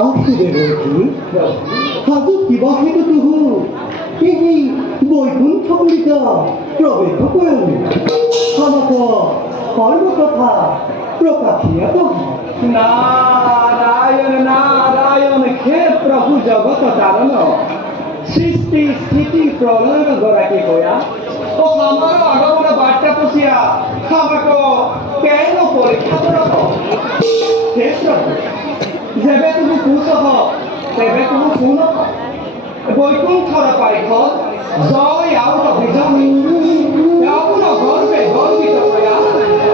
আসিদেবী সাধু কিবা হেতু তুহু এই বৈকুণ্ঠগুলিকা প্রবেশ করেন আমাক কর্ম কথা প্রকাশিয়াত नारायण नारायण हे प्रभु जगत कारण सृष्टि स्थिति प्रलय गराके गया तो हमारो आगमन बार्ता पशिया हमको केन परीक्षा करब हे प्रभु जेबे तुम पूछ तेबे तुम पूर्ण বৈকুণ্ঠর পাইখ জয় আউট অভিযান রাবণ গর্বে গর্বিত হইয়া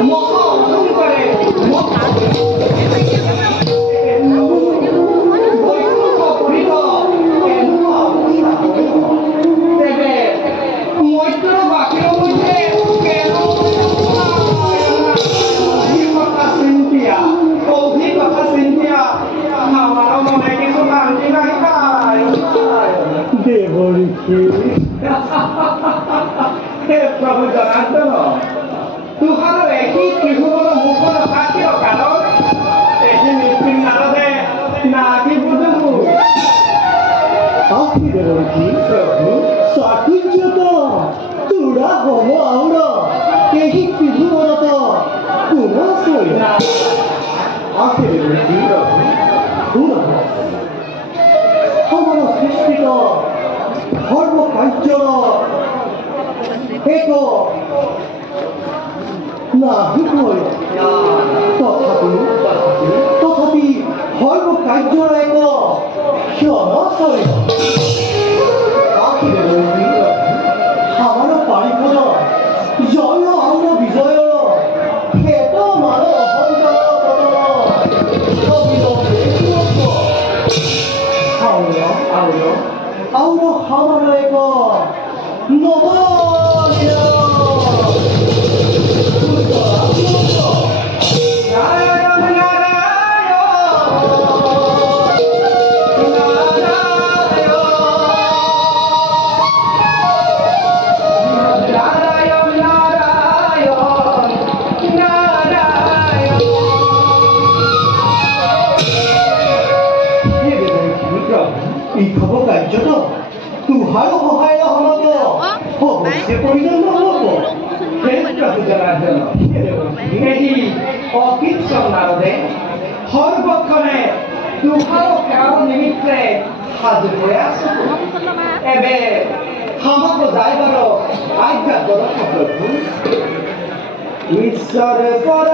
মহা অহংকারে বৈকুণ্ঠ পড়িল তেবে মৈত্র বাক্যের মধ্যে কেন কথা চিন্তিয়া অভিজ্ঞতা চিন্তিয়া আমার মনে কিছু শান্তি নাই দেবরীকে হে প্রভু জনার্দন তুহার একই ত্রিভুবন মুখর সাক্ষীর কারণ এটি মৃত্যু নারদে নাকি বুঝবু আসি দেবরী প্রভু সাক্ষীযত তুরা হম আউর এই ত্রিভুবনত পুনঃ আসি দেবরী প্রভু পুনঃ আমার সৃষ্টিত ধর্ম কার্যর এক নাহি হয় তথাপি ধর্ম কার্যর এক সমস্যা আমার পারিফল জয় আউর বিজয় ক্ষেত মান অহংকার আউর আমার এক নবনীয় নারায়ণ এই খবর কার্যত তুহার সহায় হলত অবশ্যই পরিণত হব হে প্রভু জনার্দন এই অকৃৎসব নারদে সর্বক্ষণে তুহার কার নিমিত্তে হাজির হয়ে আছো এবে আমাকে যাইবার আজ্ঞা কর প্রভু ঈশ্বর পর